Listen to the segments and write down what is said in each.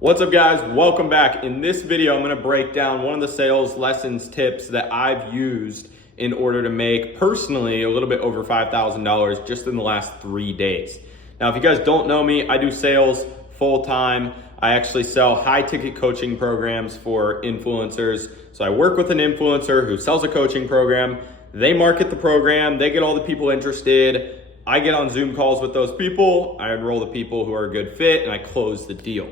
What's up, guys? Welcome back. In this video, I'm going to break down one of the sales lessons tips that I've used in order to make personally a little bit over $5,000 just in the last 3 days. Now, if you guys don't know me, I do sales full time. I actually sell high ticket coaching programs for influencers. So I work with an influencer who sells a coaching program. They market the program. They get all the people interested. I get on Zoom calls with those people. I enroll the people who are a good fit and I close the deal.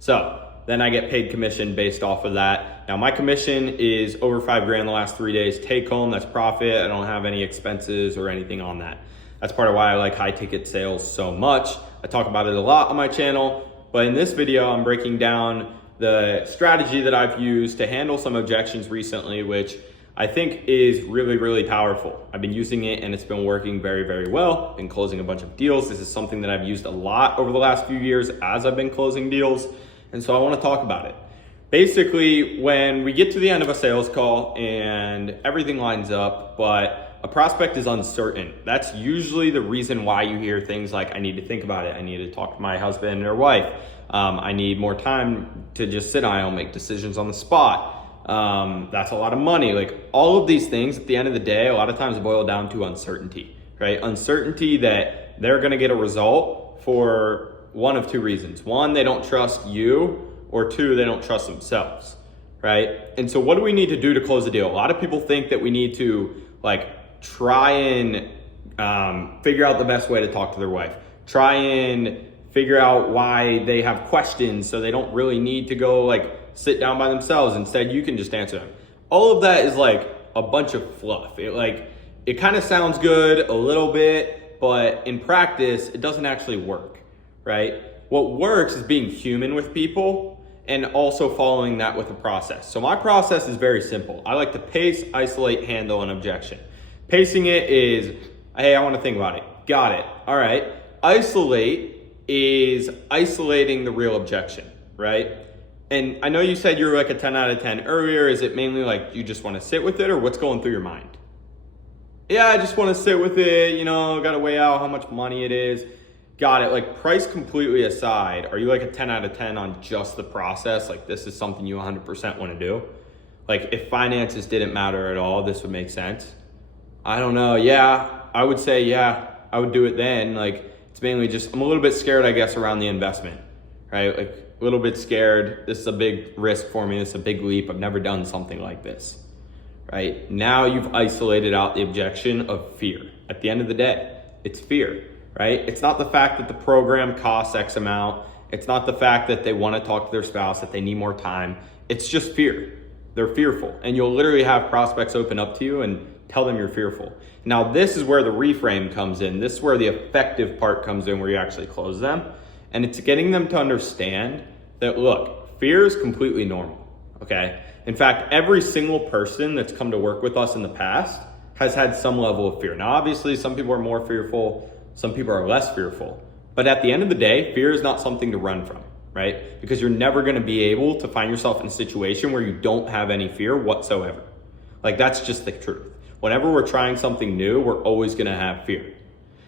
So then I get paid commission based off of that. Now my commission is over $5,000 the last 3 days. Take home, that's profit. I don't have any expenses or anything on that. That's part of why I like high ticket sales so much. I talk about it a lot on my channel, but in this video, I'm breaking down the strategy that I've used to handle some objections recently, which I think is really, really powerful. I've been using it and it's been working very, very well. Been closing a bunch of deals. This is something that I've used a lot over the last few years as I've been closing deals. And so I want to talk about it. Basically, when we get to the end of a sales call and everything lines up, but a prospect is uncertain, that's usually the reason why you hear things like, I need to think about it. I need to talk to my husband or wife. I need more time to just sit on it. I'll make decisions on the spot. That's a lot of money. Like all of these things at the end of the day, a lot of times boil down to uncertainty, right? Uncertainty that they're going to get a result for one of two reasons. One, they don't trust you, or two, they don't trust themselves, right? And so what do we need to do to close the deal? A lot of people think that we need to try and figure out the best way to talk to their wife. Try and figure out why they have questions so they don't really need to go sit down by themselves. Instead, you can just answer them. All of that is like a bunch of fluff. It kind of sounds good a little bit, but in practice, it doesn't actually work. Right? What works is being human with people and also following that with a process. So my process is very simple. I like to pace, isolate, handle an objection. Pacing it is, hey, I want to think about it. Got it. All right. Isolate is isolating the real objection, right? And I know you said you're like a 10 out of 10 earlier. Is it mainly like you just want to sit with it, or what's going through your mind? Yeah, I just want to sit with it. Got to weigh out how much money it is. Got it. Price completely aside, are you like a 10 out of 10 on just the process? This is something you 100% want to do? If finances didn't matter at all, this would make sense. I don't know. Yeah, I would say, yeah, I would do it then. It's mainly just, I'm a little bit scared, I guess, around the investment, right? A little bit scared. This is a big risk for me. This is a big leap. I've never done something like this, right? Now you've isolated out the objection of fear. At the end of the day, it's fear. Right? It's not the fact that the program costs X amount. It's not the fact that they want to talk to their spouse, that they need more time. It's just fear. They're fearful. And you'll literally have prospects open up to you and tell them you're fearful. Now, this is where the reframe comes in. This is where the effective part comes in, where you actually close them. And it's getting them to understand that, look, fear is completely normal. Okay? In fact, every single person that's come to work with us in the past has had some level of fear. Now, obviously, some people are more fearful. Some people are less fearful. But at the end of the day, fear is not something to run from, right? Because you're never going to be able to find yourself in a situation where you don't have any fear whatsoever. That's just the truth. Whenever we're trying something new, we're always going to have fear.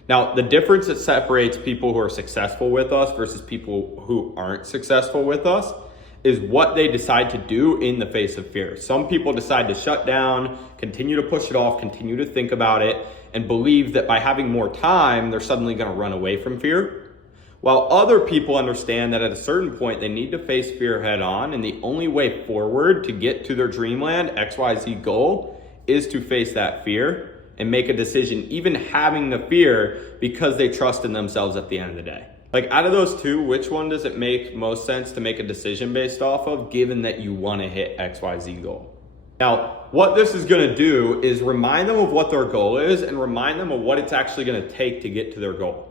Now, the difference that separates people who are successful with us versus people who aren't successful with us is what they decide to do in the face of fear. Some people decide to shut down, continue to push it off, continue to think about it, and believe that by having more time, they're suddenly going to run away from fear. While other people understand that at a certain point, they need to face fear head on, and the only way forward to get to their dreamland, XYZ goal, is to face that fear and make a decision, even having the fear, because they trust in themselves at the end of the day. Out of those two, which one does it make most sense to make a decision based off of, given that you want to hit XYZ goal? Now, what this is going to do is remind them of what their goal is and remind them of what it's actually going to take to get to their goal.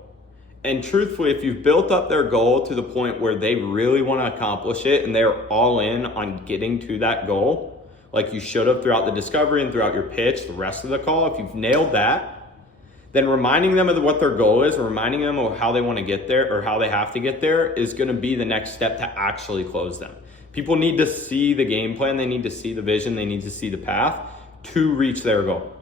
And truthfully, if you've built up their goal to the point where they really want to accomplish it and they're all in on getting to that goal, like you should have throughout the discovery and throughout your pitch, the rest of the call, if you've nailed that, then reminding them of what their goal is, reminding them of how they want to get there or how they have to get there is going to be the next step to actually close them. People need to see the game plan. They need to see the vision. They need to see the path to reach their goal.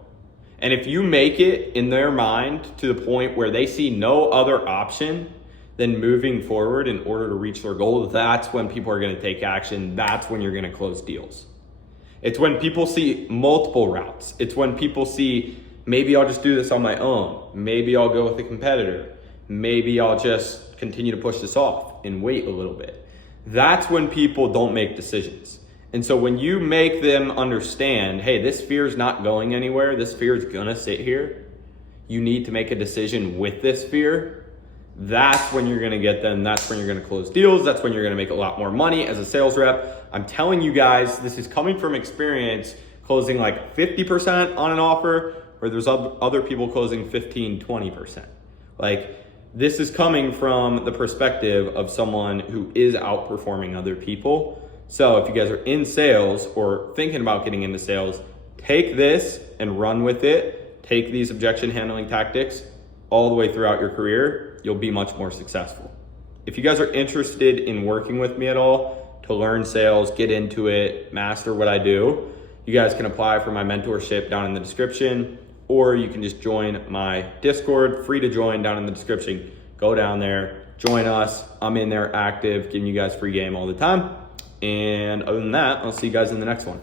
And if you make it in their mind to the point where they see no other option then moving forward in order to reach their goal, that's when people are gonna take action. That's when you're gonna close deals. It's when people see multiple routes. It's when people see, maybe I'll just do this on my own. Maybe I'll go with a competitor. Maybe I'll just continue to push this off and wait a little bit. That's when people don't make decisions. And so when you make them understand, hey, this fear is not going anywhere, this fear is gonna sit here, you need to make a decision with this fear, that's when you're gonna get them, that's when you're gonna close deals, that's when you're gonna make a lot more money as a sales rep. I'm telling you guys, this is coming from experience, closing like 50% on an offer, where there's other people closing 15, 20%. Like, this is coming from the perspective of someone who is outperforming other people. So if you guys are in sales or thinking about getting into sales, take this and run with it. Take these objection handling tactics all the way throughout your career. You'll be much more successful. If you guys are interested in working with me at all to learn sales, get into it, master what I do, you guys can apply for my mentorship down in the description, or you can just join my Discord, free to join down in the description. Go down there, join us. I'm in there active, giving you guys free game all the time. And other than that, I'll see you guys in the next one.